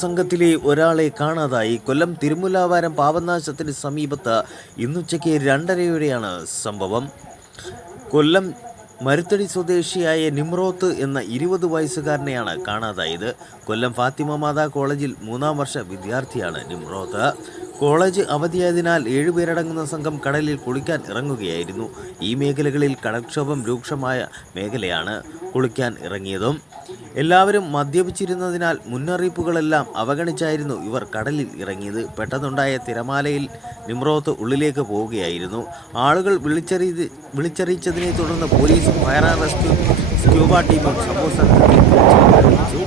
സംഘത്തിലെ ഒരാളെ കാണാതായി. കൊല്ലം തിരുമുല്ലാവാരം പാവനാശത്തിന് സമീപത്ത് ഇന്നുച്ചയ്ക്ക് രണ്ടരയോടെയാണ് സംഭവം. കൊല്ലം മരുത്തടി സ്വദേശിയായ നിമ്രോത്ത് എന്ന ഇരുപത് വയസ്സുകാരനെയാണ് കാണാതായത്. കൊല്ലം ഫാത്തിമ മാതാ കോളേജിൽ മൂന്നാം വർഷ വിദ്യാർത്ഥിയാണ് നിമ്രോത്ത്. കോളേജ് അവധിയായതിനാൽ ഏഴുപേരടങ്ങുന്ന സംഘം കടലിൽ കുളിക്കാൻ ഇറങ്ങുകയായിരുന്നു. ഈ മേഖലകളിൽ കടൽക്ഷോഭം രൂക്ഷമായ മേഖലയാണ് കുളിക്കാൻ ഇറങ്ങിയതും. എല്ലാവരും മദ്യപിച്ചിരുന്നതിനാൽ മുന്നറിയിപ്പുകളെല്ലാം അവഗണിച്ചായിരുന്നു ഇവർ കടലിൽ ഇറങ്ങിയത്. പെട്ടെന്നുണ്ടായ തിരമാലയിൽ നിമ്രോത്ത് ഉള്ളിലേക്ക് പോവുകയായിരുന്നു. ആളുകൾ വിളിച്ചറി വിളിച്ചറിയിച്ചതിനെ തുടർന്ന് പോലീസും ഫയർ ആൻഡ് റെസ്ക്യൂ സ്ക്യൂബ ടീമും സംഭവ സ്ഥലത്തെത്തി